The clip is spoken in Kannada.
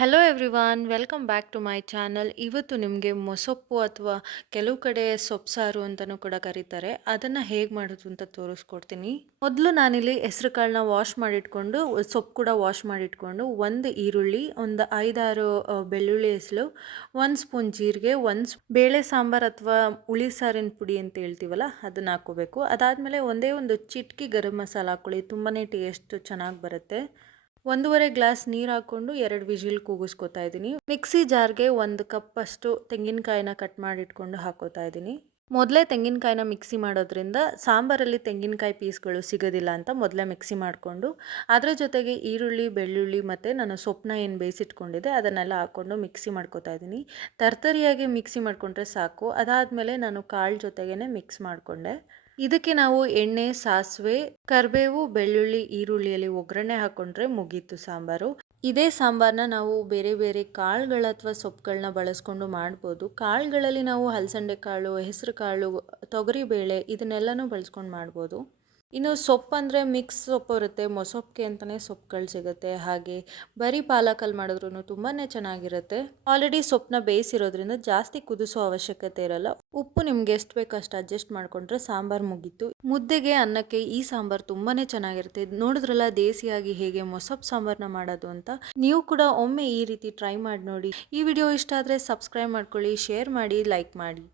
Hello everyone welcome back to my channel ಇವತ್ತು ನಿಮಗೆ ಮೊಸೊಪ್ಪು ಅಥವಾ ಕೆಲವು ಕಡೆ ಸೊಪ್ಪು ಅಂತಲೂ ಕೂಡ ಕರೀತಾರೆ. ಅದನ್ನು ಹೇಗೆ ಮಾಡೋದು ಅಂತ ತೋರಿಸ್ಕೊಡ್ತೀನಿ. ಮೊದಲು ನಾನಿಲ್ಲಿ ಹೆಸ್ರು ಕಾಳನ್ನ ವಾಶ್ ಮಾಡಿಟ್ಕೊಂಡು, ಸೊಪ್ಪು ಕೂಡ ವಾಶ್ ಮಾಡಿಟ್ಕೊಂಡು, ಒಂದು ಈರುಳ್ಳಿ, ಒಂದು ಐದಾರು ಬೆಳ್ಳುಳ್ಳಿ ಹೆಸಲು ಒಂದು ಸ್ಪೂನ್ ಜೀರಿಗೆ, ಒಂದು ಬೇಳೆ ಸಾಂಬಾರು ಅಥವಾ ಹುಳಿ ಸಾರಿನ ಪುಡಿ ಅಂತ ಹೇಳ್ತೀವಲ್ಲ, ಅದನ್ನು ಹಾಕೋಬೇಕು ಅದಾದಮೇಲೆ ಒಂದೇ ಒಂದು ಚಿಟ್ಕಿ ಗರಂ ಮಸಾಲ ಹಾಕೊಳ್ಳಿ ತುಂಬಾ ಟೇಸ್ಟ್ ಚೆನ್ನಾಗಿ ಬರುತ್ತೆ. ಒಂದೂವರೆ ಗ್ಲಾಸ್ ನೀರು ಹಾಕ್ಕೊಂಡು ಎರಡು ವಿಜಿಲ್ ಕೂಗಿಸ್ಕೊತಾ ಇದ್ದೀನಿ ಮಿಕ್ಸಿ ಜಾರ್ಗೆ ಒಂದು ಕಪ್ ಅಷ್ಟು ತೆಂಗಿನಕಾಯಿನ ಕಟ್ ಮಾಡಿಟ್ಕೊಂಡು ಹಾಕೋತಾ ಇದ್ದೀನಿ ಮೊದಲೇ ತೆಂಗಿನಕಾಯಿನ ಮಿಕ್ಸಿ ಮಾಡೋದ್ರಿಂದ ಸಾಂಬಾರಲ್ಲಿ ತೆಂಗಿನಕಾಯಿ ಪೀಸ್ಗಳು ಸಿಗೋದಿಲ್ಲ ಅಂತ ಮೊದಲೇ ಮಿಕ್ಸಿ ಮಾಡಿಕೊಂಡು, ಅದರ ಜೊತೆಗೆ ಈರುಳ್ಳಿ, ಬೆಳ್ಳುಳ್ಳಿ ಮತ್ತು ನಾನು ಸೊಪ್ಪನ್ನ ಏನು ಬೇಯಿಸಿಟ್ಕೊಂಡಿದ್ದೆ ಅದನ್ನೆಲ್ಲ ಹಾಕ್ಕೊಂಡು ಮಿಕ್ಸಿ ಮಾಡ್ಕೊತಾ ಇದ್ದೀನಿ ತರ್ತರಿಯಾಗಿ ಮಿಕ್ಸಿ ಮಾಡಿಕೊಂಡ್ರೆ ಸಾಕು. ಅದಾದಮೇಲೆ ನಾನು ಕಾಳು ಜೊತೆಗೇ ಮಿಕ್ಸ್ ಮಾಡಿಕೊಂಡೆ. ಇದಕ್ಕೆ ನಾವು ಎಣ್ಣೆ, ಸಾಸಿವೆ, ಕರಿಬೇವು, ಬೆಳ್ಳುಳ್ಳಿ, ಈರುಳ್ಳಿಯಲ್ಲಿ ಒಗ್ಗರಣೆ ಹಾಕೊಂಡ್ರೆ ಮುಗೀತು ಸಾಂಬಾರು. ಇದೇ ಸಾಂಬಾರನ್ನ ನಾವು ಬೇರೆ ಬೇರೆ ಕಾಳುಗಳ ಅಥವಾ ಸೊಪ್ಪುಗಳನ್ನ ಬಳಸ್ಕೊಂಡು ಮಾಡ್ಬೋದು. ಕಾಳುಗಳಲ್ಲಿ ನಾವು ಹಲಸಂಡೆ ಕಾಳು ಹೆಸರು ಕಾಳು ತೊಗರಿಬೇಳೆ ಇದನ್ನೆಲ್ಲನೂ ಬಳಸ್ಕೊಂಡು ಮಾಡ್ಬೋದು. ಇನ್ನು ಸೊಪ್ಪು ಅಂದರೆ ಮಿಕ್ಸ್ ಸೊಪ್ಪು ಇರುತ್ತೆ ಮೊಸೊಪ್ಪಿಗೆ ಅಂತಲೇ ಸೊಪ್ಪುಗಳು ಸಿಗುತ್ತೆ. ಹಾಗೆ ಬರೀ ಪಾಲಕಲ್ಲಿ ಮಾಡಿದ್ರೂ ತುಂಬಾ ಚೆನ್ನಾಗಿರುತ್ತೆ. ಆಲ್ರೆಡಿ ಸೊಪ್ಪನ್ನ ಬೇಯಿಸಿರೋದ್ರಿಂದ ಜಾಸ್ತಿ ಕುದಿಸೋ ಅವಶ್ಯಕತೆ ಇರಲ್ಲ. ಉಪ್ಪು ನಿಮ್ಗೆ ಎಷ್ಟು ಬೇಕು ಅಷ್ಟು ಅಡ್ಜಸ್ಟ್ ಮಾಡಿಕೊಂಡ್ರೆ ಸಾಂಬಾರು ಮುಗೀತು. ಮುದ್ದೆಗೆ ಅನ್ನಕ್ಕೆ ಈ ಸಾಂಬಾರು ತುಂಬಾ ಚೆನ್ನಾಗಿರುತ್ತೆ. ನೋಡಿದ್ರಲ್ಲ ದೇಸಿಯಾಗಿ ಹೇಗೆ ಮೊಸಪ್ ಸಾಂಬಾರನ್ನ ಮಾಡೋದು ಅಂತ? ನೀವು ಕೂಡ ಒಮ್ಮೆ ಈ ರೀತಿ ಟ್ರೈ ಮಾಡಿ ನೋಡಿ. ಈ ವಿಡಿಯೋ ಇಷ್ಟ ಆದರೆ ಸಬ್ಸ್ಕ್ರೈಬ್ ಮಾಡ್ಕೊಳ್ಳಿ ಶೇರ್ ಮಾಡಿ ಲೈಕ್ ಮಾಡಿ.